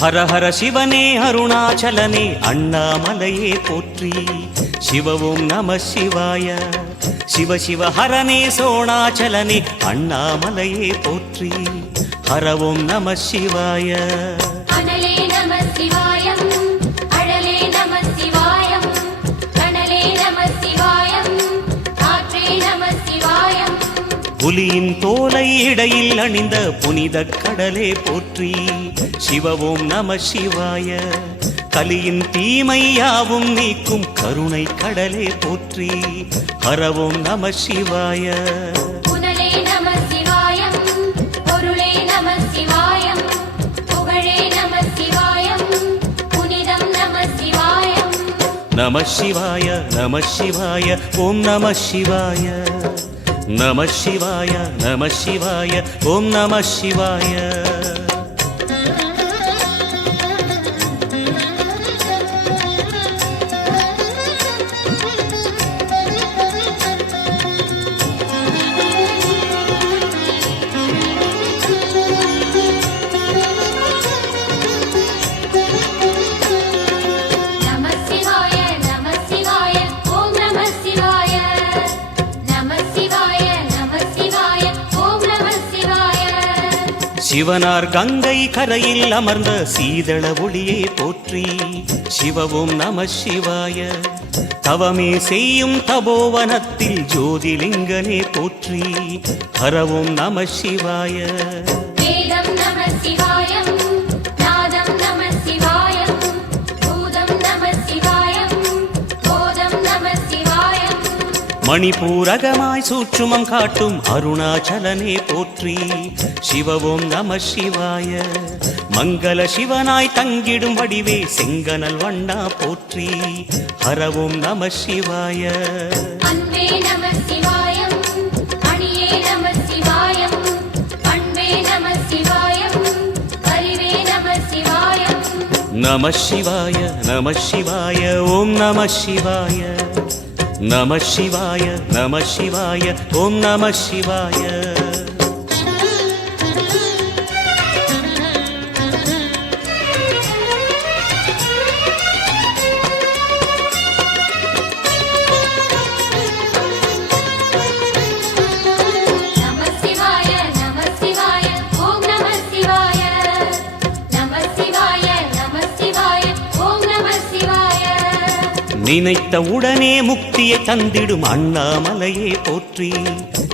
ஹர ஹர சிவனே அருணாச்சலனே அண்ணாமலையே போற்றி. சிவ ஓம் நம சிவாய. சிவ சிவ ஹரனே சோணாச்சலனே அண்ணாமலையே போற்றி. ஹர ஓம் நம சிவாய. அனலே நம சிவாயம், அழலே நம சிவாயம், கனலே நம சிவாயம், காற்றே நம சிவாயம். புலியின் தோலை இடையில் அணிந்த புனித கடலே போற்றி. சிவ ஓம் நம சிவாய. கலியின் தீமையாவும் நீக்கும் கருணை கடலே போற்றி. ஹர ஓம் நம சிவாய. புனலே நம சிவாயம், பொருளே நம சிவாயம், புகழே நம சிவாயம், புனிதம் நம சிவாயம். நம சிவாய நம சிவாய ஓம் நம சிவாய. நம சிவாய நம சிவாய ஓம் நம சிவாய. நம சிவாய, நம சிவாய, ஓம் நம சிவாய. நம சிவாய, நம சிவாய, ஓம் நம சிவாய. சிவனார் கங்கை கரையில் அமர்ந்த சீதள ஒளியே போற்றி. சிவ ஓம் நம சிவாய. தவமே செய்யும் தபோவனத்தில் ஜோதிலிங்கனே போற்றி. ஹர ஓம் நம சிவாய. வேதம் நம சிவாயம், நாதம் நம சிவாயம், பூதம் நம சிவாயம், போதம் நம சிவாயம். மணிபூரகமாய் சூட்சுமம் காட்டும் அருணாச்சலனே போற்றி. சிவ ஓம் நம சிவாய. மங்கள சிவனாய் தங்கிடும் வடிவே செங்கனல் வண்ணா போற்றி. ஹர ஓம் நம சிவாய. அன்பே நம சிவாயம், அணியே நம சிவாயம், பண்பே நம சிவாயம், அறிவே நம சிவாயம். நம சிவாய நம சிவாய ஓம் நம சிவாய. நம சிவாய நம சிவாய ஓம் நம சிவாய. நம சிவாய, நம சிவாய, ஓம் நம சிவாய. நம சிவாய, நம சிவாய, ஓம் நம சிவாய. நினைத்த உடனே முக்தியை தந்திடும் அண்ணாமலையே போற்றி.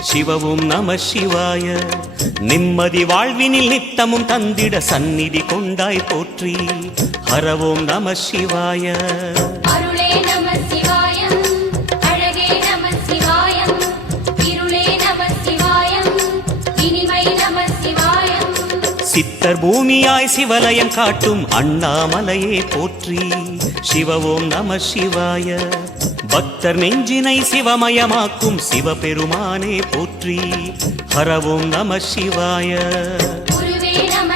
சிவ ஓம் நம சிவாய. நிம்மதி வாழ்வினில் நித்தமும் தந்திட சந்நிதி கொண்டாய் போற்றி. ஹர ஓம் நம சிவாய. அருளே நம சிவாயம், அழகே நம சிவாயம், இருளே நம சிவாயம், இனிமை நம சிவாயம். சித்தர் பூமியாய் சிவலயம் காட்டும் அண்ணாமலையே போற்றி. சிவ ஓம் நம சிவாய. பக்தர் நெஞ்சினை சிவமயமாக்கும் சிவபெருமானே போற்றி. ஹர ஓம் நம சிவாய. குருவே நம